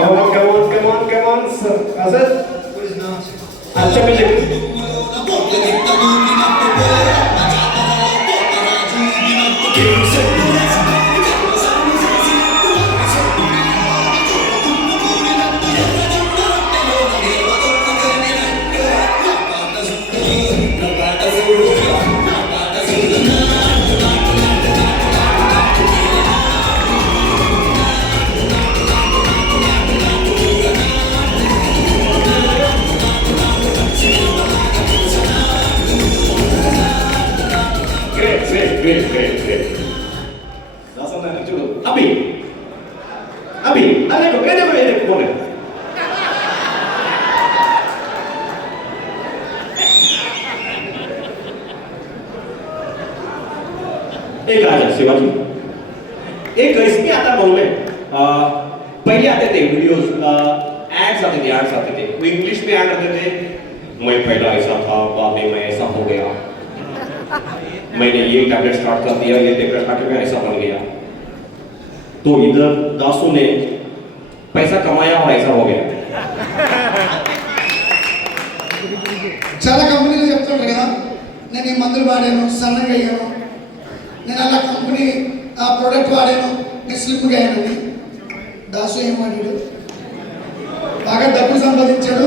Come on, sir. Azad? Who is now? अच्छा music. Great. Langsung naik dulu. Abi, ada boleh. एक आजा शिवाजी, एक इसमें आता बोलने पहले आते थे वीडियोस, एड्स आते थे, वो इंग्लिश में ऐड आते थे, मैं पहला ऐसा था, बाद में मैं ऐसा हो गया, मैंने ये टैबलेट स्टार्ट कर दिया, ये टैबलेट खा के मैं ऐसा बन गया। तो इधर दासू ने पैसा कमाया और ऐसा हो गया। చాలా కంపెనీలు చెప్తుంటారు కదా, నేను ఈ మందులు వాడాను, సన్నగా అయ్యాను, నేను అలా కంపెనీ ఆ ప్రోడక్ట్ వాడాను, నేను స్లిమ్గా అయ్యానని. దాసు ఏం వాడాడు? బాగా డబ్బులు సంపాదించాడు,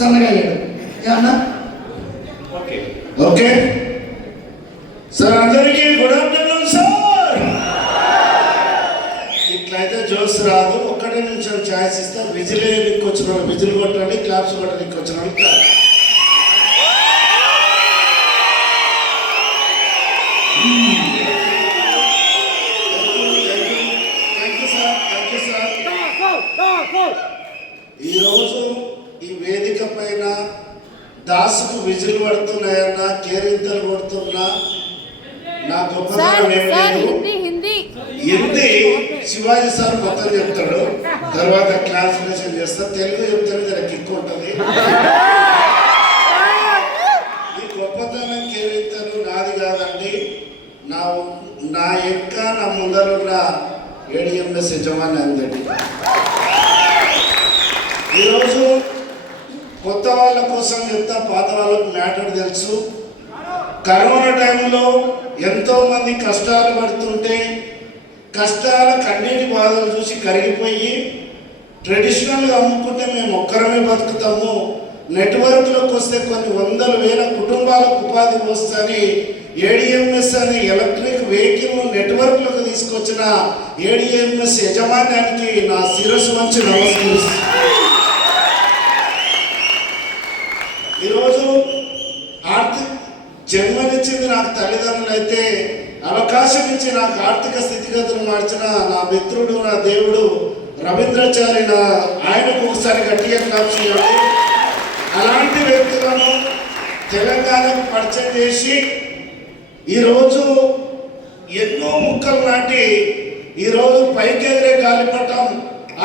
సన్నగా అయ్యాడు. ఏమన్నా? ఓకే సార్, అందరికీ గుడ్ ఆఫ్టర్నూన్ సార్. ఇట్లయితే జోస్ రాదు. ఒక్కటే నిమిషం ఛాయిస్ ఇస్తా. విజిల్ వేయడానికి వచ్చిన వాళ్ళు విజిల్ కొట్టండి, క్లాప్స్ కొట్టడానికి వచ్చిన వాళ్ళు క్లాప్. ఈరోజు ఈ వేదిక పైన దాసుకు విజిల్ పడుతున్నాయన్నా, కేరింతలు కొడుతున్నా, నా గొప్పతనం ఏం లేదు. హిందీ శివాజీ సార్ మొత్తం చెప్తాడు, తర్వాత ట్రాన్స్లేషన్ చేస్తా. తెలుగు చెప్తాను, జర కిక్ ఉంటుంది. ఈ గొప్పతనం కేరింతలు నాది కాదండి, నా యొక్క నా ముందరున్న ఏడిఎంఎస్ యజమాని అందండి. ఈరోజు కొత్త వాళ్ళ కోసం చెప్తా, పాత వాళ్ళకు మ్యాటర్ తెలుసు. కరోనా టైంలో ఎంతో మంది కష్టాలు పడుతుంటే, కష్టాల కన్నీటి బాధలు చూసి కరిగిపోయి, ట్రెడిషనల్గా అమ్ముకుంటే మేము ఒక్కరమే బతుకుతాము, నెట్వర్క్లోకి వస్తే కొన్ని వందల వేల కుటుంబాలకు ఉపాధి వస్తుంది, ఏడిఎంఎస్ అనే ఎలక్ట్రిక్ వెహికల్ నెట్వర్క్లోకి తీసుకొచ్చిన ఏడిఎంఎస్ యజమాన్యానికి నా శిరస్సు మంచి నమస్కరిస్తాను. ఈరోజు జన్మనిచ్చింది నాకు తల్లిదండ్రులు అయితే, అవకాశం ఇచ్చి నాకు ఆర్థిక స్థితిగతులు మార్చిన నా మిత్రుడు, నా దేవుడు రవీంద్రాచారి, ఆయనకు ఒకసారి గట్టిగా క్లాప్స్ చేయాలి. అలాంటి వ్యక్తులను తెలంగాణకు పరిచయం చేసి ఈరోజు ఎన్నో ముక్కలు నాటి ఈరోజు పైకెదిరే గాలిపటం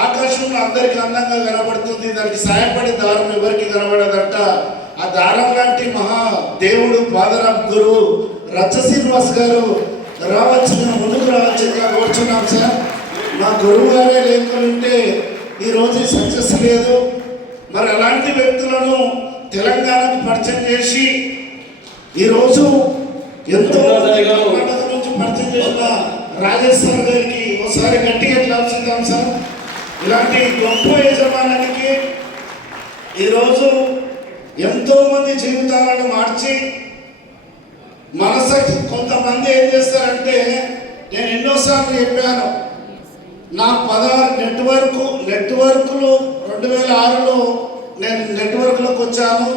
ఆకాశంలో అందరికీ అందంగా కనబడుతుంది. దానికి సాయపడే దారం ఎవరికి కనబడదంట. ఆ దారం లాంటి మహా దేవుడు పాదరాం గురువు రచ్చ శ్రీనివాస్ గారు రావచ్చు, ముందుకు రావచ్చుగా కోరుచున్నాం సార్. మా గురువు గారే లేకుంటే ఈరోజు సక్సెస్ లేదు. మరి అలాంటి వ్యక్తులను తెలంగాణకు పరిచయం చేసి ఈరోజు ఎంతో కర్ణాటక నుంచి పరిచయం చేసిన రాజేశ్వర్ గారికి ఒకసారి గట్టిగా క్లాప్స్ ఇద్దాం సార్. ఇలాంటి గొప్ప యజమానానికి ఈరోజు ఎంతో మంది జీవితాలను మార్చి మనసకి కొంతమంది ఏం చేస్తారంటే, నేను ఎన్నోసార్లు చెప్పాను, నా 16 నెట్వర్క్లు 2006లో నేను నెట్వర్క్లోకి వచ్చాను.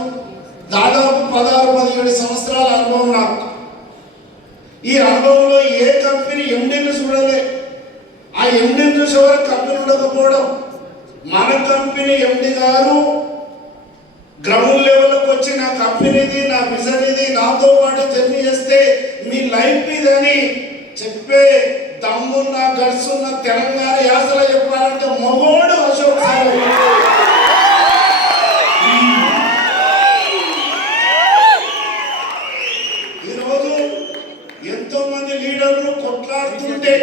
దాదాపు 16-17 సంవత్సరాల అనుభవం నాకు. ఈ అనుభవంలో ఏ కంపెనీ ఎండీని చూడలే. ఆ ఎండీని చూసే వరకు కంపెనీ ఉండకపోవడం. మన కంపెనీ ఎండీ గారు గ్రౌండ్ లెవెల్కి వచ్చి నా కంపెనీది, నా విజన్ ఇది, నాతో పాటు జర్నీ చేస్తే మీ లైఫ్ ఇదని చెప్పే దమ్మున్న గడుసున్న తెలంగాణ యాసలో చెప్పాలంటే మగోడు అశోక్ సార్. ఈరోజు ఎంతో మంది లీడర్లు కొట్లాడుతుంటే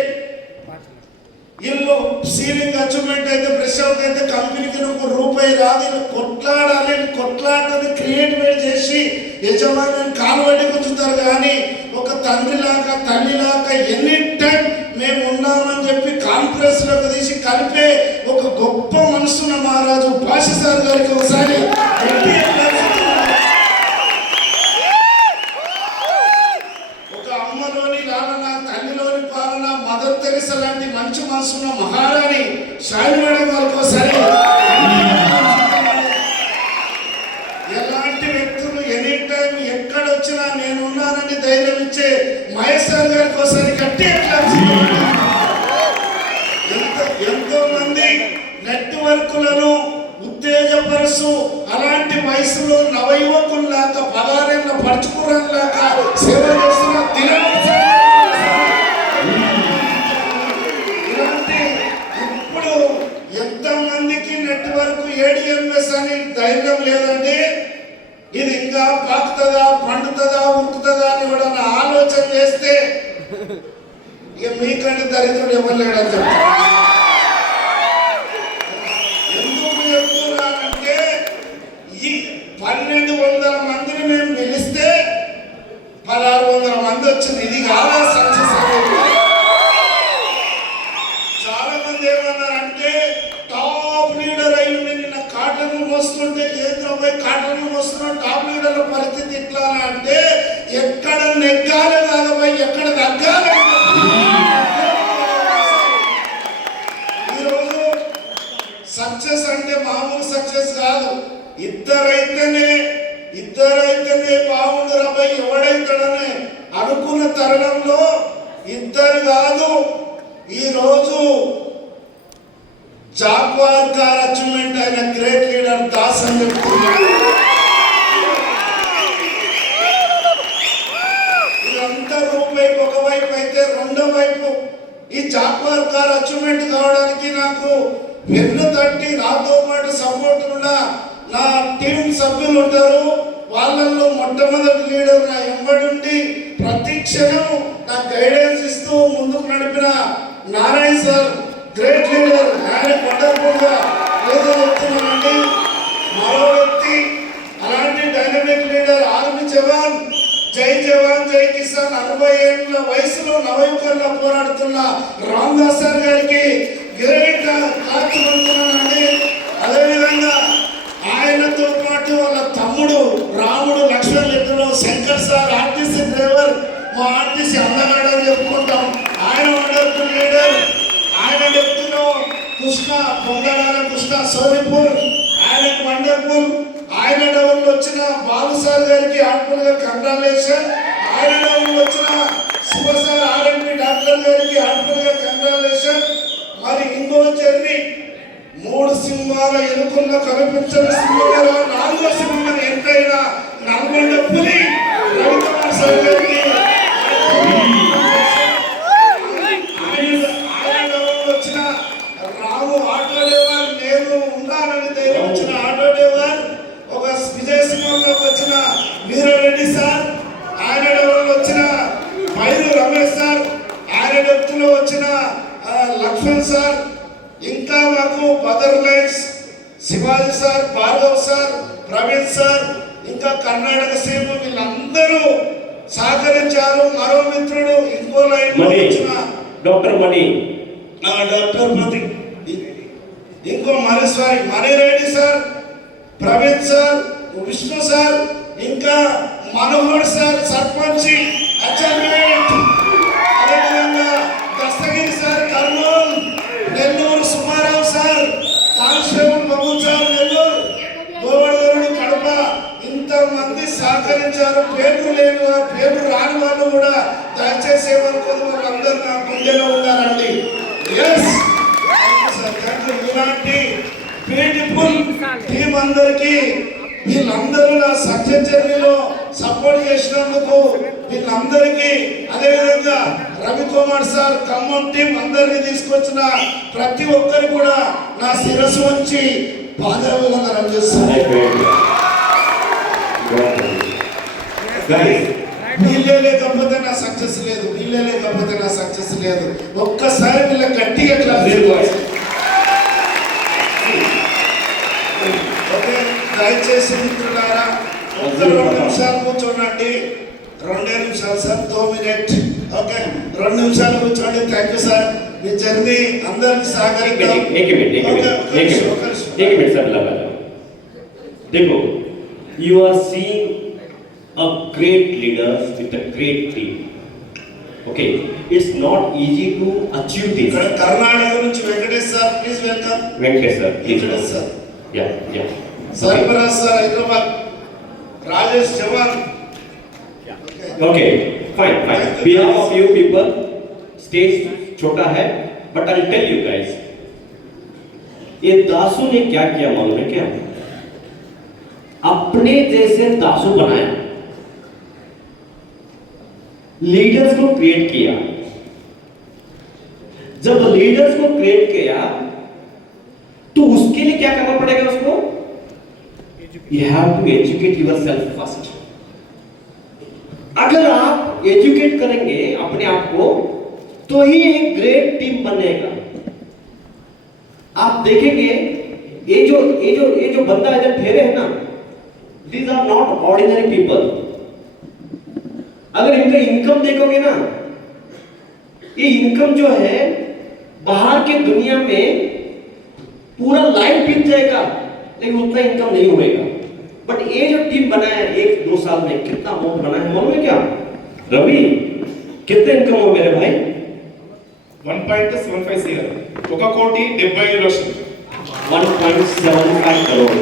ఇల్లు సీలింగ్ అచీవ్మెంట్ అయితే బ్రష్ అవుట్ అయితే కంపెనీకి నువ్వు రూపాయి రాదు, ఇల్లు కొట్లాడాలి, కొట్లాటని క్రియేటివేట్ చేసి యజమాని కాలువడి గుంచుతారు. కానీ ఒక తండ్రిలాగా తల్లిలాగా ఎనీ టైం మేము ఉన్నామని చెప్పి కాన్ఫరెన్స్ లోకి తీసి కలిపే ఒక గొప్ప మనసున్న మహారాజు భాష సార్ గారికి ఒకసారి ఒక అమ్మలోని లాలన, తల్లిలోని పాలన, మదర్ తెరెసా లాంటి మంచి మనసున్న మహారాణి షాయి మేడం గారికి ఒకసారి ఎలాంటి వ్యక్తులు ఎనీ టైం ఎక్కడొచ్చినా నేనున్నానని ధైర్యం ఇచ్చే మహేష్ సార్ గారికి ఒకసారి గట్టి ఎంతో మంది నెట్వర్క్లను ఉత్తేజపరుసు అలాంటి వయసులో నవయువకుల్లాగా 16 ఏళ్ళ పడుచుకురాల్లాగా సేవ చేస్తున్న ఇలాంటి ఇప్పుడు ఎంతమందికి నెట్వర్క్ ADMS అని ధైర్యం లేదండి. ఇది ఇంకా పాకుతుందా, పండుతుందా, ఉరుకుతుందా అని కూడా నా ఆలోచన చేస్తే ఇక మీకంటే దరిద్రుడు ఎవరు లేడని చెప్తాను. ఎందుకు చెప్తున్నానంటే ఈ 1200 మందిని మేము పిలిస్తే 1600 మంది వచ్చింది. ఇది కాదా సక్సెస్ అనేది? చాలా మంది ఏమన్నారంటే టాప్ లీడర్ అయి ఉండి నిన్న కాటన్లు మోస్తుంటే పోయి కాటన్లు మోస్తున్నాడు, టాప్ లీడర్ల పరిస్థితి ఇట్లా అంటే ఎక్కడ నెగ్గాలి కాదు, ఎక్కడ తగ్గాలి. ఈరోజు సక్సెస్ అంటే మామూలు సక్సెస్ కాదు. ఇద్దరైతేనే బాగుండు రాబాయ్ ఎవడైతాడని అనుకున్న తరుణంలో ఇద్దరు కాదు, ఈరోజు జాగ్వార్ కార్ అచీవ్మెంట్ అయిన గ్రేట్ లీడర్ దాస్ అని చెప్తున్నాడు. ఇదంతా రూపైపు ఒకవైపు అయితే రెండో వైపు ఈ జాగ్వార్ కార్ అచీవ్మెంట్ కావడానికి నాకు వెన్ను తట్టి నాతో పాటు సపోర్ట్ ఉన్న నా టీం సభ్యులు ఉంటారు. వాళ్ళల్లో మొట్టమొదటి లీడర్ నా ఎంబడి ప్రతి క్షణం నా గైడెన్స్ ఇస్తూ ముందుకు నడిపిన నారాయణ సార్ గ్రేట్ లీడర్. ఆయన వండర్ఫుల్ గా ఏదో చెప్తున్నానండి. మరో వ్యక్తి అలాంటి డైనమిక్ లీడర్ ఆర్మీ జవాన్, జై కిసాన్ 60 ఏళ్ల వయసులో నవయువకుల్లో పోరాడుతున్న రామదాస్ సార్ గారికి గ్రేట్ కాచుకుంటున్నానండి. అదేవిధంగా ఆయనతో పాటు వాళ్ళ తమ్ముడు రాముడు లక్ష్మణ్ ఎత్తులో శంకర్ సార్ ఆర్టీసీ డ్రైవర్, మా ఆర్టీసీ అందగాడు అని చెప్పుకుంటాం. ఆయన వండర్ఫుల్ లీడర్. ఆయన ఎత్తులో కృష్ణ పొంగడాల కృష్ణ సోనిపూర్, ఆయనకు వండర్ఫుల్. ఆయన డౌన్లో వచ్చిన బాలు సార్ గారికి హార్ట్ఫుల్ గా కంగ్రాచులేషన్. ఆయన డౌన్లో వచ్చిన శివ సార్ RMP డాక్టర్ గారికి హార్ట్ఫుల్ గా కంగ్రాచులేషన్. మరి ఇంకో జర్నీ 3 సింహాల ఎలుకల్లో కనిపించిన సింహాల 4వ సింహం ఎంతైనా నల్గొండ పులి రవికుమార్ సార్ గారికి వచ్చిన రాము ఆటో డ్రైవర్, నేను ఉన్నానని ధైర్యం వచ్చిన ఆటో డ్రైవర్. ఒక విజయసింహంలోకి వచ్చిన వీరారెడ్డి సార్, ఆయన డెవల్లో వచ్చిన పైరు రమేష్ సార్, ఆయన డెప్త్లో వచ్చిన లక్ష్మణ్ సార్, ఇంకా మాకు బదర్ లైన్స్ Shivaji sir, Bhargav sir, Praveen sir, ఇంకా కర్ణాటక సీఎం వీళ్ళందరూ సహకరించారు. మరో మిత్రుడు ఇంకో లైన్ వచ్చిన డాక్టర్ మణి, డాక్టర్ మణి, ఇంకో Mani Reddy sir, Praveen sir, Vishnu sir, ఇంకా మనోహర్ సార్ సర్పంచి అచీవ్మెంట్, అదేవిధంగా Dastagiri sir Kurnool, Nellore Suma Rao sir, constable Babu sir Nellore, Govardhanudu Kadapa, ఇంతమంది సహకరించారు. పేర్లు లేని పేర్లు రాని వాళ్ళు కూడా దయచేసి ఏమనుకోదు, వాళ్ళందరూ నా గుండెలో ఉన్నారండి. ఇలాంటి బ్యూటిఫుల్ టీం అందరికీ వీళ్ళందరూ నా సక్సెస్ జర్నీలో సపోర్ట్ చేసినందుకు వీళ్ళందరికీ, అదేవిధంగా రవికుమార్ సార్ ఖమ్మం టీం అందరినీ తీసుకొచ్చిన ప్రతి ఒక్కరు కూడా నా శిరస్సు వచ్చి పాదాభివందనం చేస్తారు. వీళ్ళే లేకపోతే నా సక్సెస్ లేదు, వీళ్ళే లేకపోతే నా సక్సెస్ లేదు. ఒక్కసారి వీళ్ళ గట్టిగా దయచేసి మిత్రులారా ఒక్క 2 నిమిషాలు కూర్చోండి. 2 నిమిషాలు సార్, 2 మినిట్. ఓకే, 2 నిమిషాలు కూర్చోండి. Thank you sir. Me journey అందరికి సహకరిద్దాం. एक मिनट सर लगा जाओ. देखो, you are seeing a great leaders with a great team. Okay, it's not easy to achieve this. ఇక్కడ కర్ణాటక నుంచి Venkatesh sir, please welcome. Venkatesh sir, please. Venkatesh sir, Yeah. Sarfaraz sir Hyderabad, Rajesh Jawan. Okay, fine. Behalf of you people, stage छोटा है, but I'll tell you guys. ये दासू ने क्या किया मालूम है क्या? अपने जैसे दासू बनाया, लीडर्स को क्रिएट किया. जब लीडर्स को क्रिएट किया तो उसके लिए क्या करना पड़ेगा उसको? You have to educate yourself first. अगर आप एजुकेट करेंगे अपने आप को तो ही एक ग्रेट टीम बनेगा. आप देखेंगे ये जो बंदा इधर ठहरे हैं ना, these are not ordinary people. अगर इनका इनकम देखोगे ना, ये इनकम जो है बाहर के दुनिया में पूरा लाइफ बीत जाएगा लेकिन उतना इनकम नहीं होगा. बट ये जो टीम बनाया है 1-2 साल में कितना अमाउंट बना है मालूम है क्या? रवि, कितना इनकम हो मेरे भाई? 1.75 CR. 1,75,00,000. 1.75 crore.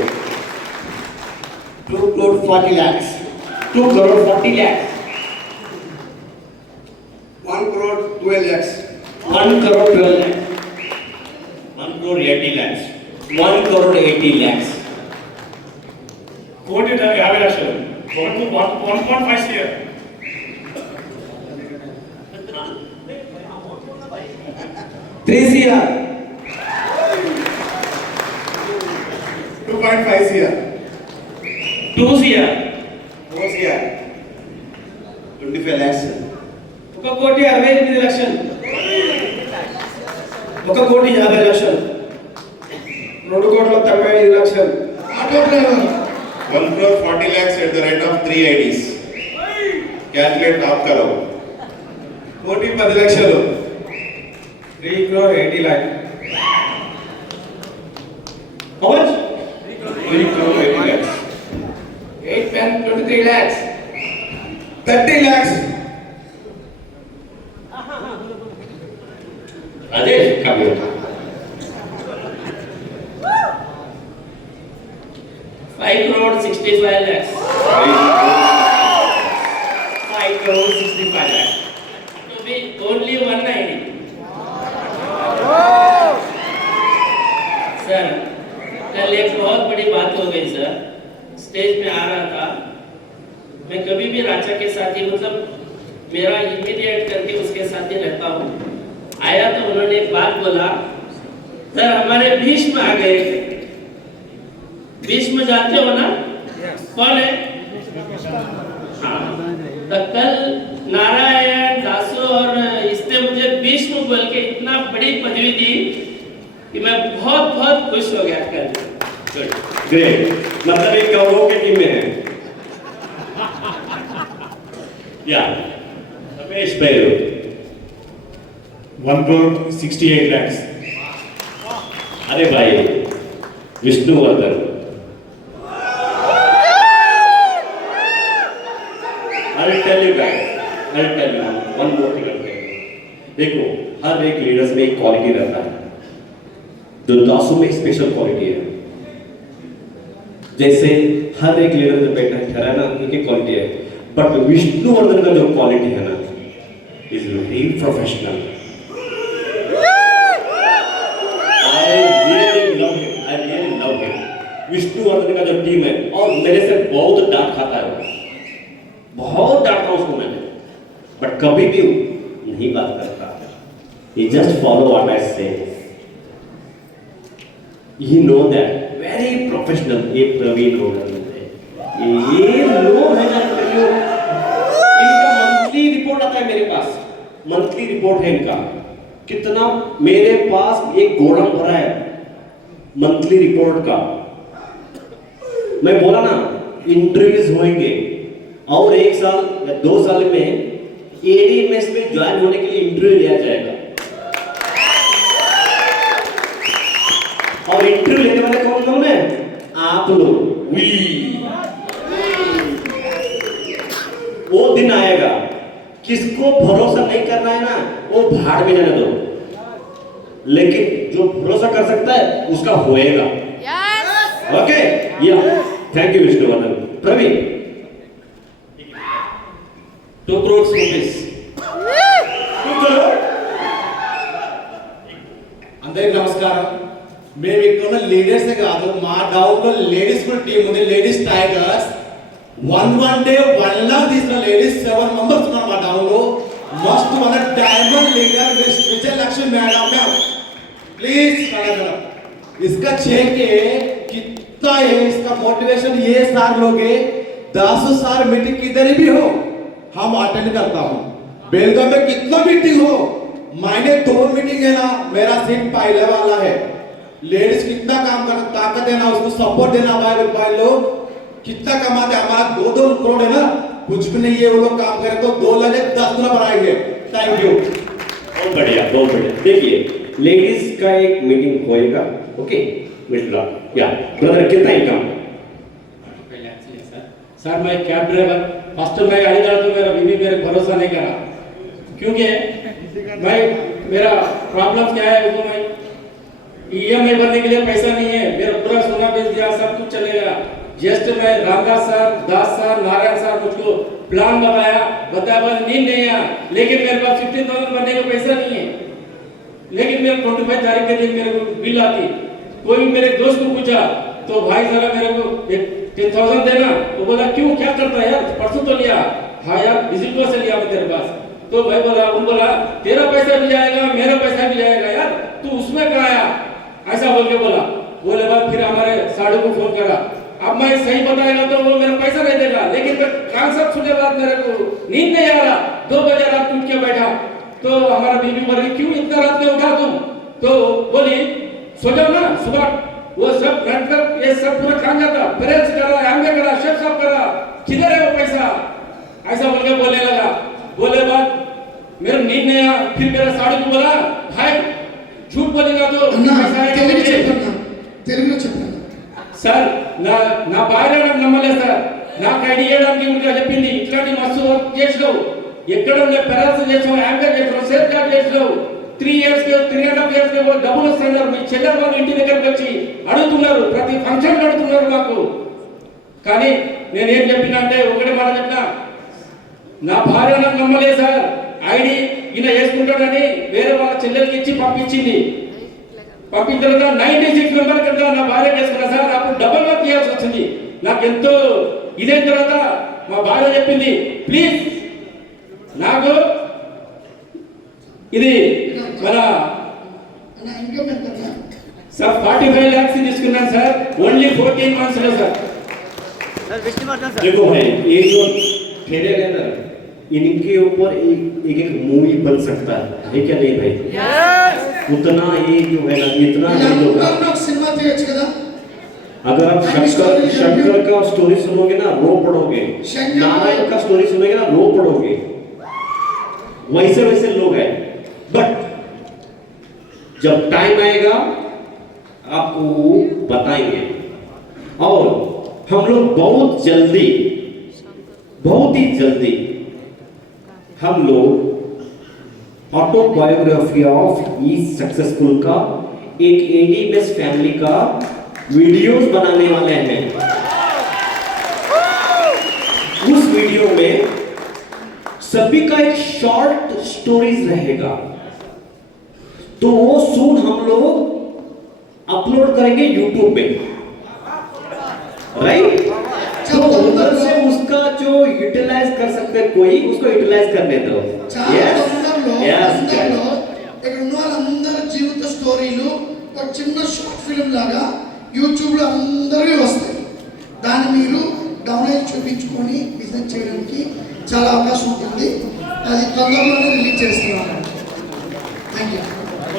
2 crore 40 lakhs. 2 crore 40 lakhs. 1 crore 12 lakhs. 1 crore 12 lakhs. 1 crore 80 lakhs. 1 crore 80 lakhs. 1,50,00,000. 1.5 CR. 3 CR. 2.5 CR. 2 CR. 4 CR. 25 lakhs. 1,68,00,000. 1,50,00,000. 2,95,00,000. Auto driver 1,40,00,000 at the rate of 3 IDs. Calculate आप करो. 1,10,00,000. 3 crore 80 lakh. How much? 3 crore 80 lakhs. 8 pen 23 lakhs. 30 lakhs. Rajesh, come here. 5 crore 65 lakhs. 5 crore 65 lakhs. To be only 190. Sir, कल एक बहुत बड़ी बात हो गई sir. Stage पे आ रहा था, मैं कभी भी राजा के साथ ही मतलब मेरा इमीडिएट करके उसके साथ ही रहता हूँ. आया तो उन्होंने एक बात बोला, सर हमारे भीष्म आ गए. भीष्म जानते हो ना? कौन है? हाँ. तो कल नारायण दासो और इसने मुझे भीष्म बोल के इतना बड़ी पदवी दी कि मैं बहुत बहुत खुश हो गया कल. ग्रेट. मतलब एक कौरवों की टीम में है. या रमेश भैरव 1,68 lakhs. अरे भाई Vishnuvardhana. I'll tell you guys, I'll tell you one more thing. देखो, हर एक लीडर्स में एक क्वालिटी रहता है. जो दासू में स्पेशल क्वालिटी है. जैसे हर एक लीडर जो बैठा है ना, उनकी क्वालिटी है. बट विष्णुवर्धन का जो क्वालिटी है ना, is very professional. I really love him. Vishnuvardhana का जो टीम है और मेरे से बहुत डांट खाता है. बहुत डांटता हूं उसको मैंने, बट कभी भी नहीं बात करता. He just follow what I say. He know that very professional. ये प्रवीण रोडर है. ये लोग है ना, इनका मंथली रिपोर्ट आता है मेरे पास. मंथली रिपोर्ट है इनका. कितना मेरे पास एक गोदाम भरा है मंथली रिपोर्ट का. मैं बोला ना इंटरव्यूज होंगे और 1 साल या 2 साल में एडीएमएस में ज्वाइन होने के लिए इंटरव्यू लिया जाएगा। और इंटरव्यू लेने वाले कौन है? आप लोग। वो दिन आएगा, किसको भरोसा नहीं करना है ना वो भाड़ में जाने दो, लेकिन जो भरोसा कर सकता है उसका होएगा। ओके या thank you Vishnuvardhan. Praveen 2 crores rupees। 2 crore। అందరికీ నమస్కారం। మేము ఇక్కడ ఉన్న లీడర్సే కాదు, మా డౌన్ లో లేడీస్ కూడా టీం ఉంది, ladies tigers. One day 1 lakh తీసుకున్న లేడీస్ 7 members ఉన్నారు మా డౌన్ లో। Must one diamond leader miss Vijayalakshmi madam ma'am please खड़ा करो। इसका चेक है कितना है, इसका मोटिवेशन ये सार लोगे 10 साल मीटिंग किधर भी हो हम अटेंड करता हूँ। बेलगाम में कितना मीटिंग हो, मैंने 2 मीटिंग है ना, मेरा सीट पहले वाला है। लेडीज कितना काम कर, ताकत देना, उसको सपोर्ट देना। भाई लोग कितना कमाते, हमारा 2 करोड़ है ना, कुछ भी नहीं है। वो लोग काम करें तो 2 लाख 10 गुना बढ़ाएंगे। Thank you. बहुत बढ़िया बहुत बढ़िया। देखिए लेडीज का एक मीटिंग होएगा। ओके मिश्रा या ब्रदर कितना इनकम? सर मैं कैब ड्राइवर, फर्स्ट मैं गाड़ी चला तो मेरा बीवी मेरे भरोसा नहीं करा, क्योंकि मैं मेरा प्रॉब्लम क्या है उसको मैं ईएमआई भरने के लिए पैसा नहीं है, मेरा पूरा सोना बेच दिया, सब कुछ चलेगा। जस्ट मैं रामदास सर, दास सर, नारायण सर मुझको प्लान बताया बस नींद नहीं आया, लेकिन मेरे पास 15,000 भरने का पैसा नहीं है। लेकिन मेरे 25 तारीख के दिन मेरे को बिल आती, कोई भी मेरे दोस्त को पूछा तो भाई जरा मेरे को 10,000 देना, तो बोला क्यों क्या करता है यार, परसों तो लिया। हाँ यार विजिट से लिया मैं तेरे पास, तो भाई बोला तेरा पैसा भी जाएगा मेरा पैसा भी जाएगा यार, तू उसमें कहा आया, ऐसा बोल के बोले बाद फिर हमारे साड़ू को फोन करा। अब मैं सही बताएगा तो वो मेरा पैसा नहीं देगा, लेकिन कांसेप्ट सुनने बाद मेरे को नींद नहीं आ रहा, 2 बजे रात टूट के बैठा। तो हमारा बीबी बोली क्यों इतना रात में उठा तुम, तो बोली सो जाओ ना, सुबह वो सब नेटवर्क ये सब पूरा काम जाता, पेरेंट्स करा, एमए करा, शेफ साहब करा, किधर है वो पैसा, ऐसा बोल के बोलने लगा। बोले बाद मेरा नींद नहीं आया, फिर मेरा साड़ू को बोला भाई झूठ बोलेगा तो पैसा आएगा తెలుగులో చెప్పండి సార్ నా భార్య నాకు నమ్మలేదు సార్, నాకు ఐడి చేయడానికి ఇంకా చెప్పింది ఇట్లాంటి మస్తు వర్క్ చేసినావు, ఎక్కడ పెరాలసిస్ చేసావు, యాంకర్ చేసావు, సేఫ్ గార్డ్ చేసినావు, 3 years 3.5 years డబ్బులు వస్తున్నారు, మీ చెల్లెలు వాళ్ళు ఇంటి దగ్గరకు వచ్చి అడుగుతున్నారు, ప్రతి ఫంక్షన్ అడుగుతున్నారు మాకు। కానీ నేనేం చెప్పినా అంటే ఒకటే మాట చెప్పినా, నా భార్య నాకు నమ్మలేదు సార్, ఐడి ఈయన వేసుకుంటాడని వేరే వాళ్ళ చెల్లెలకి ఇచ్చి పంపించింది। పంపించిన తర్వాత 96 మెంబర్ కింద నా భార్య చేసుకున్నా సార్, అప్పుడు డబల్ వర్క్ చేయాల్సి వచ్చింది నాకు ఎంతో। ఇదైన తర్వాత మా భార్య చెప్పింది ప్లీజ్ నాకు ఇది మన ఇన్కమ్ ఎంత సార్ 45 lakhs తీసుకున్నాను సార్, ఓన్లీ 14 months లో సార్। देखो भाई ये जो ठेले हैं ना, इनके ऊपर एक मूवी बन सकता है क्या नहीं भाई? उतना ये जो है ना, इतना नहीं होगा। సినిమా తీయొచ్చు కదా। अगर आप शंकर का स्टोरी सुनोगे ना रो पड़ोगे, नारायण का स्टोरी सुनोगे ना रो पड़ोगे, वैसे वैसे लोग हैं। बट जब टाइम आएगा आपको बताएंगे, और हम लोग बहुत ही जल्दी हम लोग ऑटोबायोग्राफी ऑफ ईज सक्सेसफुल का एक एडीएमएस फैमिली का वीडियोस बनाने वाले हैं। उस वीडियो में सभी का एक शॉर्ट स्टोरीज रहेगा, तो वो सून हम लोग अपलोड करेंगे यूट्यूब पे, राइट? तो उधर से उसका जो यूटिलाइज कर सकते हैं कोई, उसको यूटिलाइज करने दो। చాలా తొందరలో ఇక్కడ ఉన్న వాళ్ళందరి జీవిత స్టోరీలు ఒక చిన్న షార్ట్ ఫిల్మ్ లాగా యూట్యూబ్ లో అందరివి వస్తాయి, దాన్ని మీరు డౌన్లోడ్ చూపించుకొని బిజినెస్ చేయడానికి చాలా అవకాశం ఉంటుంది। అది తొందరలోనే రిలీజ్ చేస్తున్నాను। Thank you.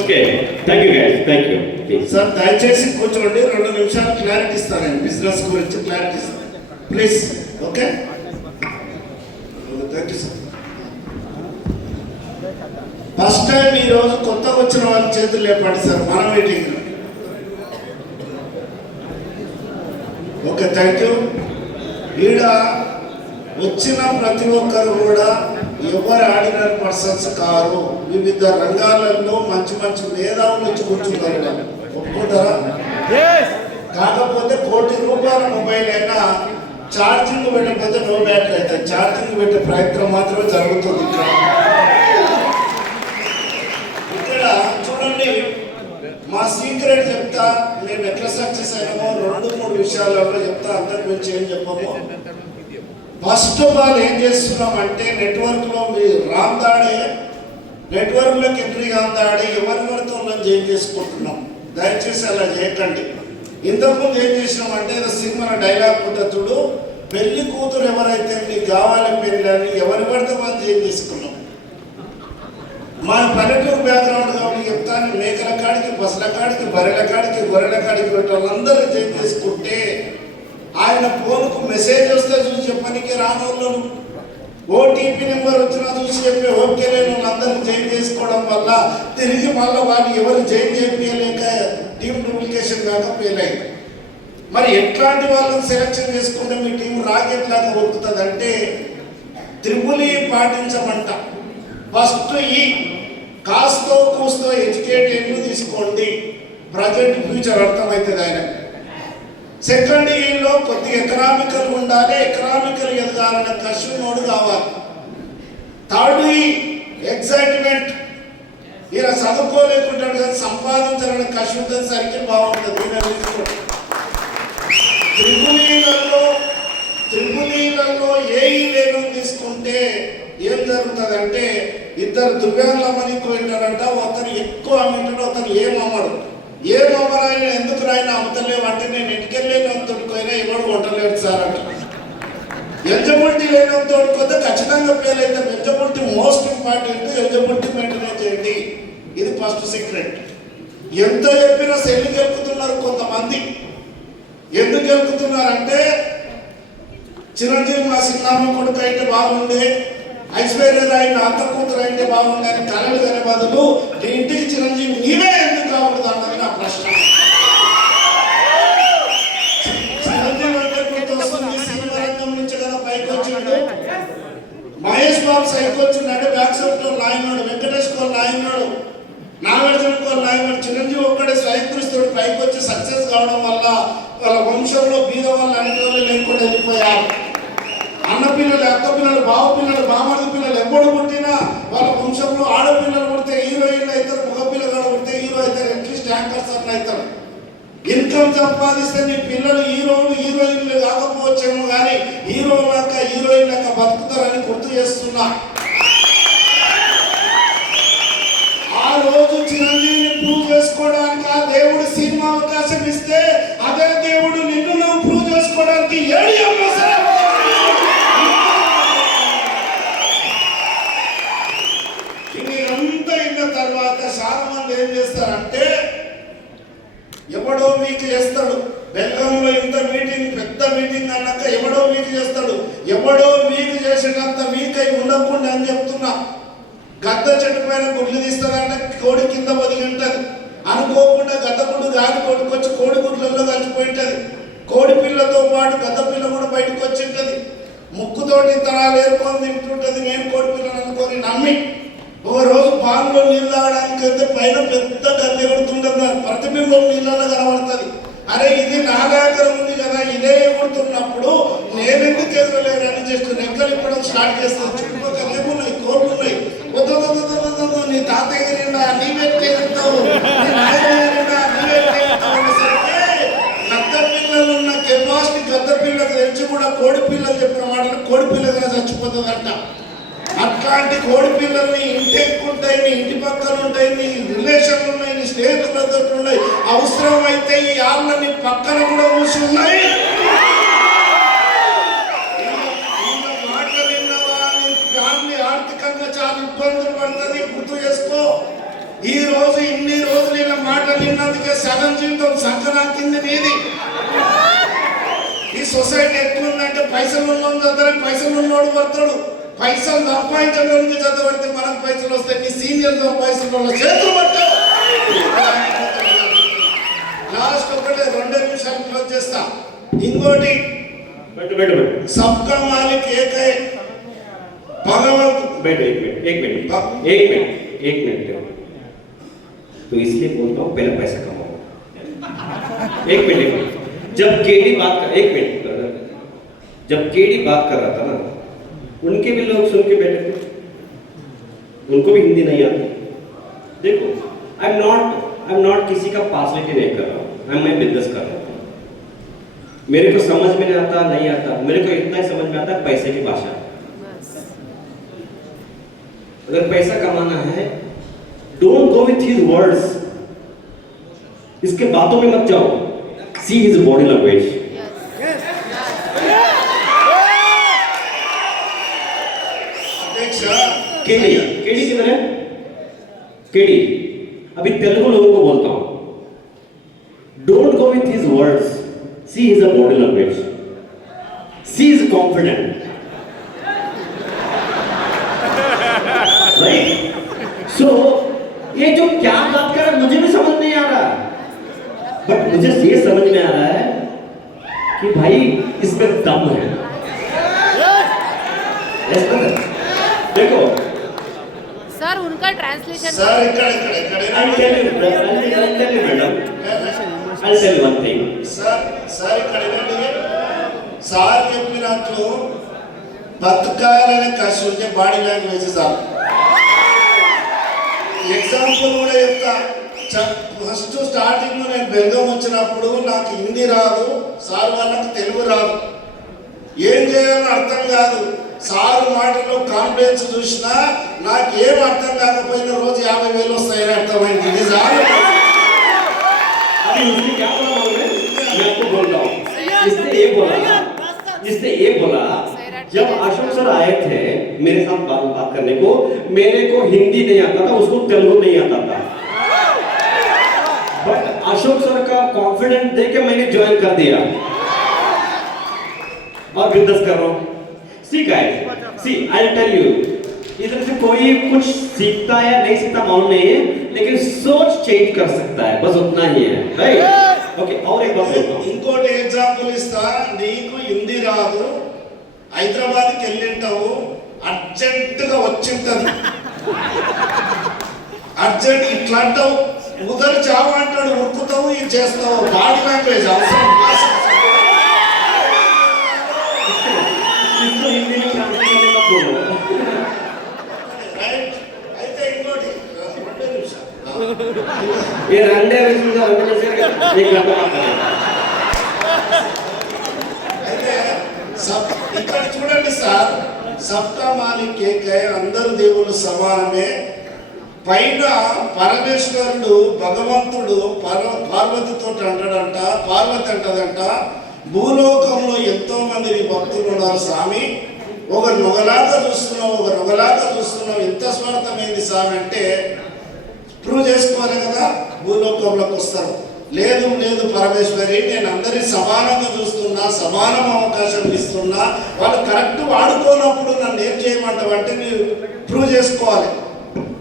Okay, thank you guys, thank you. Please. Sir దయచేసి కూర్చోండి, 2 నిమిషాలు క్లారిటీ ఇస్తాను, నేను బిజినెస్ గురించి క్లారిటీ ఇస్తాను please. Okay, thank you sir. First time ఈ రోజు కొత్తగా వచ్చిన వాళ్ళ చేతులు లేపండి సార్ మన మీటింగ్. Okay, thank you. ఈడ వచ్చిన ప్రతి ఒక్కరు కూడా ఎవరు ఆర్డినరీ పర్సన్స్ కారు, వివిధ రంగాలలో మంచి మంచి మేధావులు వచ్చి కూర్చున్నారు, ఒప్పుకుంటారా? కాకపోతే ₹1,00,00,000 మొబైల్ అయినా ఛార్జింగ్ పెట్టకపోతే నో బ్యాటరీ అవుతుంది. ఛార్జింగ్ పెట్టే ప్రయత్నం మాత్రమే జరుగుతుంది ఇక్కడ చూడండి. మా సీక్రెట్ చెప్తా, మేము ఎట్లా సక్సెస్ అయినామో 2-3 విషయాలలో చెప్తా, అందరి గురించి ఏం చెప్పాము. ఫస్ట్ ఆఫ్ ఆల్ ఏం చేస్తున్నామంటే నెట్వర్క్లో మీరు రాందాడే, నెట్వర్క్లోకి ఎంట్రీ కాందాడే ఎవరి పడితే వాళ్ళని చేంజ్ చేసుకుంటున్నాం. దయచేసి అలా చేయకండి. ఇంతకుముందు ఏం చేసినామంటే ఏదో సినిమా డైలాగ్ ఉంటుంది చూడు, పెళ్లి కూతురు ఎవరైతే నీకు కావాలి పెళ్ళి అని ఎవరి పడితే వాళ్ళు చేంజ్ చేసుకున్నాం. మా పల్లెటూరు బ్యాక్గ్రౌండ్ కాబట్టి చెప్తాను, మేకల కాడికి, బస్సుల కాడికి, బర్రెల కాడికి, గొర్రెల కాడికి పెట్టి వాళ్ళందరూ చేంజ్ చేసుకుంటే ఆయన ఫోన్కు మెసేజ్ వస్తే చూసి చెప్పడానికి రానోళ్ళను, ఓటీపీ నెంబర్ వచ్చినా చూసి చెప్పి ఓకే లేని వాళ్ళందరినీ చేంజ్ చేసుకోవడం వల్ల తిరిగి మళ్ళీ వాళ్ళు ఎవరు చేంజ్ చేయలేక టీం డూప్లికేషన్ కాక ఫెయిల్ అయింది. మరి ఎట్లాంటి వాళ్ళని సెలెక్షన్ చేసుకుంటే మీ టీం రాకెట్ లాగా ఉరుకుతుంది అంటే త్రిపుల్ ఈ పాటించమంట. ఫస్ట్ ఈ కాస్తో కూస్తో ఎడ్యుకేటెడ్ తీసుకోండి, ప్రజెంట్ ఫ్యూచర్ అర్థమవుతుంది ఆయన. సెకండ్ ఈలో కొద్ది ఎకనామికల్ ఉండాలి, ఎకనామికల్ ఎదగాలన్న కష్టనోడు కావాలి. థర్డ్ ఈ ఎక్సైట్మెంట్, ఈయన చదువుకోలేకుంటాడు కదా సంపాదించాలని కష్టం ఉంటుంది, సరికి బాగుంటుంది. త్రిపులీలలో ఏఈ లేను తీసుకుంటే ఏం జరుగుతుంది అంటే 2 దువ్యాన్లమని పోయింటాడంట, అతను ఎక్కువ అమ్మింటాడు, అతను ఏమమ్మడు. ఏమమ్మరాయన ఎందుకు రాయన అమ్ముతలేవు అంటే నేను ఇంటికెళ్ళలేని తోడుకోయినా ఎవడు కొట్టలేడు సార్ అంట. ఎలిజిబిలిటీ లేని తోడుకోతే ఖచ్చితంగా ఫెయిల్ అవుతాం. Eligibility most important, eligibility maintain చేయండి. ఇది ఫస్ట్ సీక్రెట్. ఎంత చెప్పినా సెల్లుకి ఎక్కుతున్నారు కొంతమంది. ఎందుకు ఎక్కుతున్నారంటే చిరంజీవి మా సినిమా కొడుకు అయితే బాగుండే, ఐశ్వర్యరాయ్ నా అత్త కూతురు అయితే బాగుండే అని కలలు కనే బదులు నీ ఇంటికి చిరంజీవి నీవే ఎందుకు కాకూడదు అన్నది నా ప్రశ్న. చిరంజీవి అంటే గుర్తొస్తుంది, సినిమా రంగం నుంచి కదా పైకి వచ్చిండు. మహేష్ బాబు సైకి వచ్చిందంటే బ్యాక్ సెప్ట్ లాయన్నాడు, వెంకటేష్ కోల్ లాయన్నాడు, నాగార్జున కోల్ లాయన్నాడు. చిరంజీవి ఒక్కడే స్వయంకరిస్తుడు పైకి వచ్చి సక్సెస్ కావడం వల్ల వాళ్ళ వంశంలో బీద వాళ్ళు అనే వాళ్ళు లేకుండా వెళ్ళిపోయారు. అన్న పిల్లలు, అక్క పిల్లలు, బావ పిల్లలు, బామర్ది పిల్లలు ఎప్పుడు పుట్టినా వాళ్ళ వంశంలో ఆడపిల్లలు పుడితే హీరోయిన్లు అవుతారు, మగ పిల్లలు పుడితే హీరో అవుతారు, అట్లీస్ట్ యాంకర్స్ అట్లా అవుతారు. ఇన్కమ్ సంపాదిస్తే నీ పిల్లలు హీరోలు హీరోయిన్లు కాకపోవచ్చేమో కానీ హీరోలాక హీరోయిన్లాక బతుకుతారని గుర్తు చేస్తున్నా. ఆ రోజు చిరంజీవిని ప్రూవ్ చేసుకోవడానికి ఆ దేవుడు సినిమా అవకాశం ఇస్తే అదే దేవుడు నిన్ను నువ్వు ప్రూవ్ చేసుకోవడానికి ఇదంతా అయిన తర్వాత చాలా మంది ఏం చేస్తారంటే ఎవడో మీకు చేస్తాడు. బెల్లంలో ఇంత మీటింగ్, పెద్ద మీటింగ్ అన్నాక ఎవడో మీకు చేస్తాడు. ఎవడో మీకు చేసేటంత వీక్ అయి ఉండకుండా అని చెప్తున్నా. గద్ద చెట్టు పైన గుడ్లు తీస్తుందంటే కోడి కింద ఒదిగి ఉంటుంది. అనుకోకుండా గద్దగుడ్డు గాలి కొట్టుకొచ్చి కోడి గుడ్లలో కలిసిపోయింటది. కోడి పిల్లతో పాటు గద్ద పిల్ల కూడా బయటకు వచ్చి ఉంటుంది. ముక్కుతోటి తరాలు ఏర్కొని తింటుంటుంది. నేను కోడి పిల్లని అనుకొని నమ్మి ఒక రోజు పాన్లో నీళ్ళు తాగడానికి వెళ్తే పైన పెద్ద గద్ద ఎగుడుతుంటుంది, ప్రతిబింబం నీళ్ళలో కనబడుతుంది. అరే ఇది నా దగ్గర ఉంది కదా, ఇదే ఎగుడుతున్నప్పుడు నేనెందుకు ఎదురలేనని జస్ట్ రెక్కలు ఇప్పడం స్టార్ట్ చేస్తాను. చుట్టుపక్కల ఏమున్నాయి, కోర్లు ఉన్నాయి. నీ తాతయ్య గారిండా నీవెట్లేస్తావు, గద్ద పిల్లలు ఉన్న కెపాసిటీ గద్ద పిల్లలకు తెచ్చి కూడా కోడి పిల్లలు చెప్పిన మాటలు కోడి పిల్లగా చచ్చిపోతుందంట. అట్లాంటి కోడి పిల్లల్ని ఇంటి ఎక్కుంటాయి, నీ ఇంటి పక్కన ఉంటాయి, నీ రిలేషన్లు ఉన్నాయి, నీ స్నేహితులతో ఉన్నాయి. అవసరం అయితే ఈ ఆళ్ళని పక్కన కూడా మూసి ఉన్నాయి. మాటలు విన్నవా, నీ ఫ్యామిలీ ఆర్థికంగా చాలా ఇబ్బందులు పడుతుంది. గుర్తు చేసుకో. ఈ రోజు ఇన్ని రోజులు ఇలా మాటలు విన్నందుకే ఉంది నీది. ఈ సొసైటీ ఎట్లుందంటే పైసలు ఉన్నోడు చదవని పైసలు ఉన్నోడు పడతాడు, పైసలు సంపాదించడానికి చదవడితే మనకు పైసలు వస్తాయి. నీ సీనియర్ పైసలు ఉన్న చేతులు పట్టావు. లాస్ట్ ఒకటే 2 నిమిషాలు క్లోజ్ చేస్తా. ఇంకోటి सबका मालिक एक है भगवंत। बैठो एक मिनट तो इसलिए बोलता हूँ पहले पैसा कमाओ। एक मिनट जब केडी बात कर, एक मिनट जब केडी बात कर रहा था ना, उनके भी लोग सुन के बैठे थे, उनको भी हिंदी नहीं आती। देखो आई एम नॉट किसी का पार्सलिटी नहीं कर रहा हूँ, मैं बिजनेस कर रहा हूँ। मेरे को समझ में नहीं आता, नहीं आता, मेरे को इतना ही समझ में आता है पैसे की भाषा। अगर पैसा कमाना है don't go with his words, इसके बातों में मत जाओ, see his body language. KD किधर है? केडी अभी तेलुगु लोगों को बोलता हूं, don't go with his words, see his body language, see is confident, right? So ये जो क्या बात कर रहा है मुझे भी समझ नहीं आ रहा, बट मुझे ये समझ में आ रहा है कि भाई इसमें दम है। देखो सर उनका translation sir I'll tell you madam, I'll tell you one thing. Sir ఇక్కడ ఏంటంటే సార్ చెప్పినట్లు బతకాలనే కసి ఉంటే బాడీ లాంగ్వేజ్ సార్. ఎగ్జాంపుల్ కూడా చెప్తా. ఫస్ట్ స్టార్టింగ్ నేను బెల్గం వచ్చినప్పుడు నాకు హిందీ రాదు, సార్ వాళ్ళకి తెలుగు రాదు, ఏం చేయాలో అర్థం కాదు. సారు మాటలో కాన్ఫిడెన్స్ చూసినా నాకు ఏం అర్థం కాకపోయినా రోజు 50,000 వస్తాయని అర్థమైంది. ఇది చాలు. अभी उसने क्या बोला मालूम है? मैं आपको बोल रहा हूँ, इसने ये बोला जब अशोक सर आए थे मेरे साथ बात करने को, मेरे को हिंदी नहीं आता था, उसको तेलुगु नहीं आता था, बट अशोक सर का कॉन्फिडेंस देख के मैंने ज्वाइन कर दिया और बिजनेस कर रहा हूँ। See guys, see I will tell you, इधर से कोई कुछ सीखता है नहीं सीखता मालूम नहीं है, लेकिन सोच चेंज कर सकता है, बस उतना ही है, राइट? ओके और एक बात बोलता हूँ, ఇంకోటి ఎగ్జాంపుల్ ఇస్తా. నీకు హిందీ రాదు, హైదరాబాద్కి వెళ్ళింటావు, అర్జెంటుగా వచ్చింటది, అర్జెంట్ ఇట్లా అంటావు, ఉదరు చావు అంటాడు, ఉరుకుతావు, ఇది చేస్తావు. బాడీ లాంగ్వేజ్ అవసరం. इसको हिंदी में ट्रांसलेट करने मत बोलो। రైట్. అయితే ఇంకోటి 2 నిమిషాలు. ये रंडे विषय से एक घंटा बात करें। అయితే ఇక్కడ చూడండి సార్, సబ్కా మాలిక్ ఏక్ హై, అందరు దేవుళ్ళు సమానమే. పైన పరమేశ్వరుడు భగవంతుడు పార్వతితో అంటాడంట, పార్వతి అంటదంట, భూలోకంలో ఎంతో మంది భక్తులు ఉన్నారు స్వామి, ఒకరు నొగలాగా చూస్తున్నావు, ఎంత స్వార్థమైంది స్వామి అంటే ప్రూవ్ చేసుకోవాలి కదా. భూలోకంలోకి వస్తారు. లేదు పరమేశ్వరి, నేను అందరినీ సమానంగా చూస్తున్నా, సమానం అవకాశం ఇస్తున్నా, వాళ్ళు కరెక్ట్ వాడుకోనప్పుడు నన్ను ఏం చేయమంటావు అంటే మీరు ప్రూవ్ చేసుకోవాలి.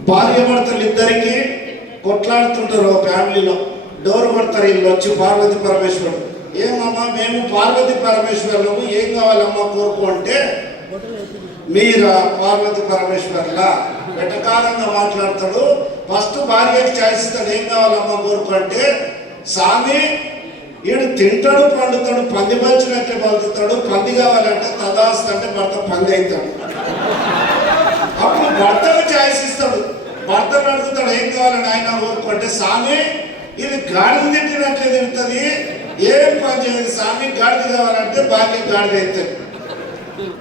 భార్యాభర్తలు ఇద్దరికి కొట్లాడుతుంటారు ఫ్యామిలీలో, డోర్ కొడతారు వీళ్ళు వచ్చి, పార్వతి పరమేశ్వరుడు. ఏమమ్మా మేము పార్వతి పరమేశ్వరులకు ఏం కావాలమ్మా కోరుకు అంటే, మీరా పార్వతి పరమేశ్వర్లా వెటకారంగా మాట్లాడతాడు. ఫస్ట్ భార్యకి ఛాయిస్ ఇస్తాడు, ఏం కావాలమ్మా కోరుకు అంటే, స్వామి ఈడు తింటాడు, పండుతాడు, పంది పంచినట్టే పలుకుతాడు, పంది కావాలంటే తదాస్తు అంటే భర్త పంది అవుతాడు. అప్పుడు భర్తకు ఛాయిస్ ఇస్తాడు, భర్తను అడుగుతాడు, ఏం కావాలని ఆయన కోరుకు అంటే, స్వామి ఇది గాడిద తిట్టినట్లే తింటుంది, ఏం పని చేయదు స్వామి, గాడిద కావాలంటే భార్య గాడిద అవుతుంది.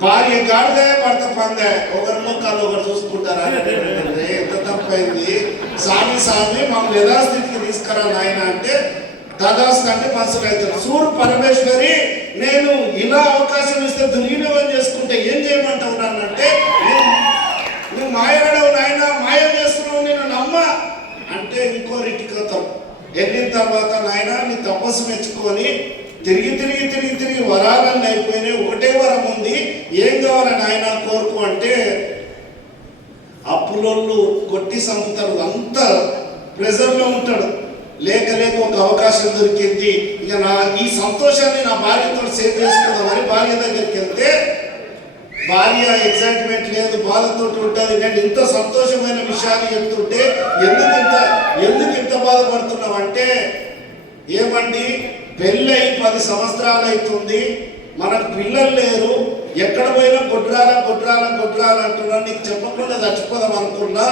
భార్య గాడిదే, భర్త పందే, ఒకరి ముఖాలు ఒకరు చూసుకుంటారా? ఎంత తప్పైంది స్వామి, మమ్మల్ని యథాస్థితికి తీసుకురా నాయన అంటే, తదాస్తు అంటే మనసులు అవుతారు. సూరు పరమేశ్వరి, నేను ఇలా అవకాశం ఇస్తే దుర్వినియోగం చేసుకుంటే ఏం చేయమంటావు అంటే, నువ్వు మాయగాడవు నాయన, మాయ చేస్తున్నావు, నేను నమ్మ అంటే ఇంకో రిటికతావు. వెళ్ళిన తర్వాత నాయన నీ తపస్సు మెచ్చుకొని తిరిగి వరాలన్నీ అయిపోయినాయి, ఒకటే వరం ఉంది, ఏం కావాలి నాయన కోరుకు అంటే అప్పులోళ్ళు కొట్టి సంపుతారు, అంత ప్రెజర్లో ఉంటాడు. లేక ఒక అవకాశం దొరికింది, ఇక ఈ సంతోషాన్ని నా భార్యతో సేవ్ చేసుకుందామని భార్య దగ్గరికి వెళ్తే భార్య ఎగ్జైట్మెంట్ లేదు, బాధతో ఉంటుంది. నేను ఇంత సంతోషమైన విషయాలు చెప్తుంటే ఎందుకు ఇంత బాధపడుతున్నావు అంటే, ఏమండి పెళ్ళై 10 సంవత్సరాలు అవుతుంది, మనకు పిల్లలు లేరు, ఎక్కడ పోయినా గొడ్రాల అంటున్నా, నీకు చెప్పకుండా చచ్చిపోదాం అనుకున్నా,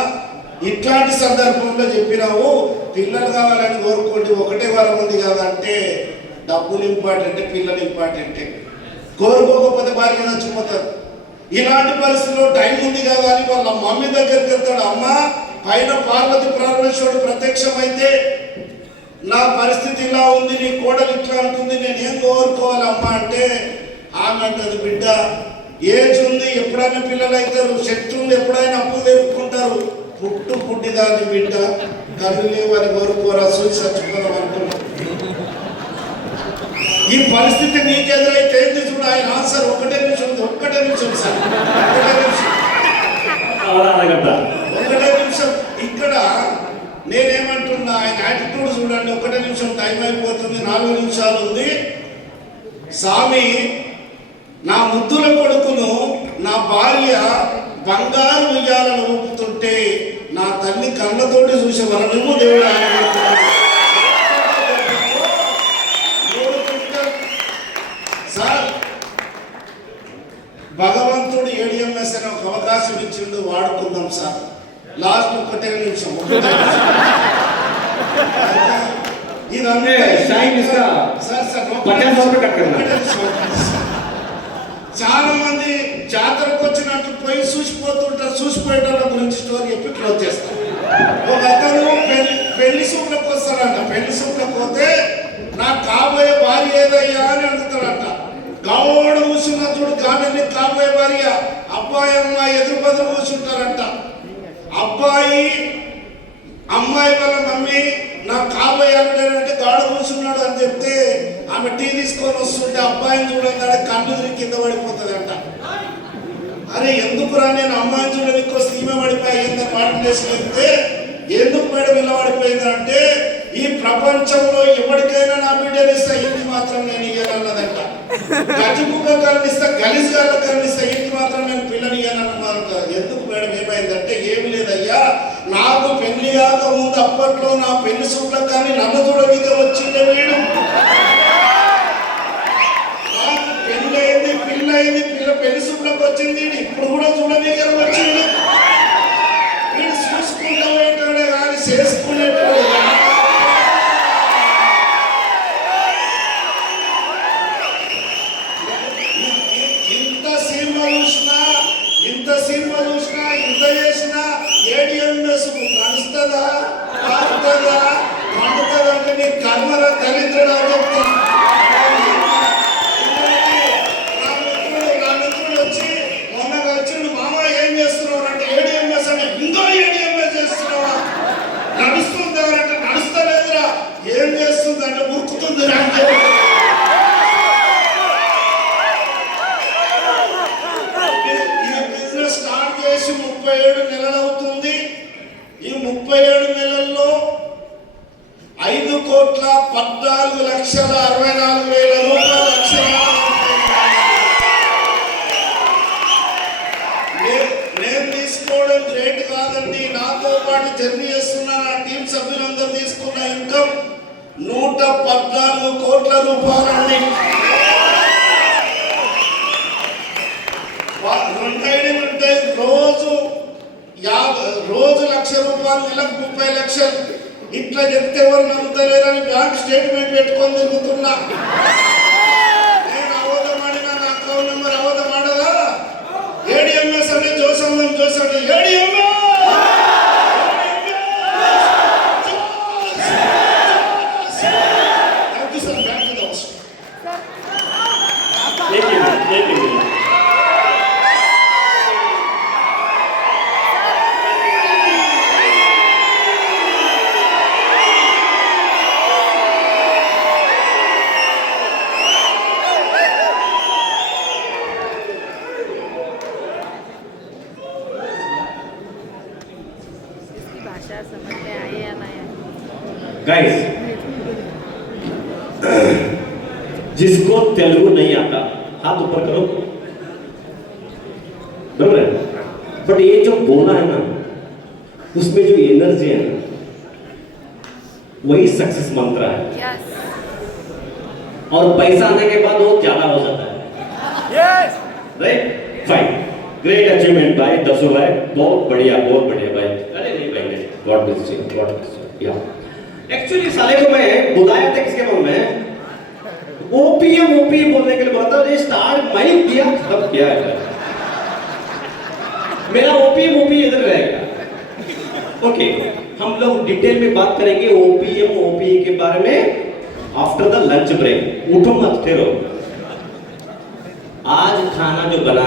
ఇట్లాంటి సందర్భంలో చెప్పినావు పిల్లలు కావాలని కోరుకోండి, ఒకటే వరం ఉంది కదంటే డబ్బులు ఇంపార్టెంటే, పిల్లలు ఇంపార్టెంటే, కోరుకోకపోతే భార్య చచ్చిపోతారు. ఇలాంటి పరిస్థితుల్లో టైం ఉంది కదా అని వాళ్ళ మమ్మీ దగ్గరికి వెళ్తాడు. అమ్మ పైన పార్వతి పరమేశ్వరుడు ప్రత్యక్షమైతే నా పరిస్థితి ఇలా ఉంది, నీ కోడలు ఇట్లా అంటుంది, నేను ఏం కోరుకోవాలమ్మా అంటే ఆమె అంటది, బిడ్డ ఏజ్ ఉంది, ఎప్పుడైనా పిల్లలు అవుతారు, శత్రువులు ఎప్పుడైనా అప్పులు తెరుపుకుంటారు, పుట్టిదాన్ని బిడ్డ కళ్ళు లేవని కోరుకోరా, చూసి చచ్చిపోదాం అనుకున్నాం. ఈ పరిస్థితి నీకెదురైతే ఏంది చూడు, ఆయన ఆన్సర్ ఒకటే నిమిషం సార్, ఒకటే నిమిషం. ఇక్కడ నేనేమంటున్నా, ఆయన యాటిట్యూడ్ చూడండి, ఒకటే నిమిషం టైం అయిపోతుంది, 4 నిమిషాలు ఉంది. స్వామి నా ముద్దుల కొడుకును నా భార్య బంగారు ఉయ్యాలను ఊపుతుంటే నా తల్లి కళ్ళతోటి చూసే వరము దేవుడు సార్. భగవంతుడు ADMS అనే ఒక అవకాశం ఇచ్చిండు, వాడుకుందాం సార్. లాస్ట్ ఒకటే నిమిషం చాలా మంది జాతరకు వచ్చినట్టు పోయి చూసిపోతుంటారు, చూసిపోయేటోళ్ళ గురించి స్టోరీ చెప్పి క్లోజ్ చేస్తారు. ఒక అతను పెళ్లి సూపులకు వస్తాడంట, పెళ్లి సూపులకు పోతే నాకు కాబోయే భార్య ఏదయ్యా అని అడుగుతాడంట. గౌడ కూర్చున్న చూడు గామెల్ని కాబోయే భార్య, అబ్బాయి అమ్మాయి ఎదురు బదులు కూర్చుంటారంట. అబ్బాయి అమ్మాయి వాళ్ళ మమ్మీ నాకు కాబోయే అంటే గాడ కూర్చున్నాడు అని చెప్తే ఆమె టీ తీసుకొని వస్తుంటే అబ్బాయిని చూడండి కళ్ళు తిరిగి కింద పడిపోతుందంట. అరే ఎందుకురా, నేను అమ్మాయిని చూడడానికి వస్తే ఈమె పడిపోయిందని వాటి ప్లేస్ వెళ్తే ఎందుకు మేడం ఇలా పడిపోయిందంటే, ఈ ప్రపంచంలో ఎవరికైనా నా బిడ్డలు ఇస్తా, ఇంటి మాత్రం నేను ఇయ్యాలన్నదంట. గజకుగా కనిపిస్తా, గలీజ్గాళ్ళ కనిపిస్తా, ఇంటి మాత్రం నేను పిల్లని ఇయ్యాలన్నమాట. ఎందుకు మేడం ఏమైందంటే, ఏమి లేదయ్యా, నాకు పెళ్లి కాక ముందు అప్పట్లో నా పెళ్లి సూట్లకు కానీ నన్ను చూడడానికి వచ్చిండే వీడు, నాకు పెళ్ళయింది పెళ్లి సూట్లకు వచ్చింది, ఇప్పుడు కూడా చూడడానికి వచ్చింది. వీడు చూసుకుంటాడే కానీ చేసుకునేటోడు. ఇంత సినిమా చూసినా ఇంత చేసినా ADMS నడుస్తుందా, పారుతుందా, పండుతుందా అంటే నీ కర్మల దరిద్రుడు అని చెప్తాను. నా మిత్రుడు వచ్చి మొన్న వచ్చిండు, మామ ఏం చేస్తున్నావు అంటే ADMS అంటే ఇంకో ADMS చేస్తున్నావా, నడుస్తుందా అంటే నడుస్తలేదురా, ఏం చేస్తుంది అంటే ఉరుకుతుందిరా అంటే. స్టార్ట్ చేసి 37 నెలలు అవుతుంది. ఈ 37 నెలల్లో 5,14,64,000 రూపాయలు నేను తీసుకోవడం గ్రేట్ కాదండి. నాతో పాటు జర్నీ చేస్తున్న నా టీం సభ్యులందరూ తీసుకున్న ఇన్కమ్ 114 కోట్ల రూపాయలండి. 2 ఐడీలు ఉంటాయి, రోజు 1,00,000 రూపాయలు, నెలకు 30 లక్షలు. ఇట్లా చెప్తే ఎవరు నమ్ముతలేరని బ్యాంక్ స్టేట్మెంట్ పెట్టుకొని తిరుగుతున్నా. నేను అవధమాడినా, నా అకౌంట్ నెంబర్ అవధమాడదా, ADMS అని చూసాడు ADMS. Thank you sir, bank guys, जिसको तेलुगु नहीं आता हाथ ऊपर करो, बराबर है? बट ये जो बोला है ना, उसमें जो एनर्जी है ना, वही सक्सेस मंत्र है। यस और पैसा आने के बाद वो ज्यादा हो जाता है। राइट, फाइन, ग्रेट अचीवमेंट भाई, दसों भाई, बहुत बढ़िया भाई। अरे नहीं भाई, God bless you, God bless you. या एक्चुअली साले को मैं बुलाया था किसके मन में, ओपीएम बोलने के लिए बोला था, ये स्टार्ट माइक दिया, खत्म किया है। मेरा ओपीएम इधर रहेगा। ओके, हम लोग डिटेल में बात करेंगे ओपीएम के बारे में आफ्टर द लंच ब्रेक। उठो मत, ठहरो। आज खाना जो बना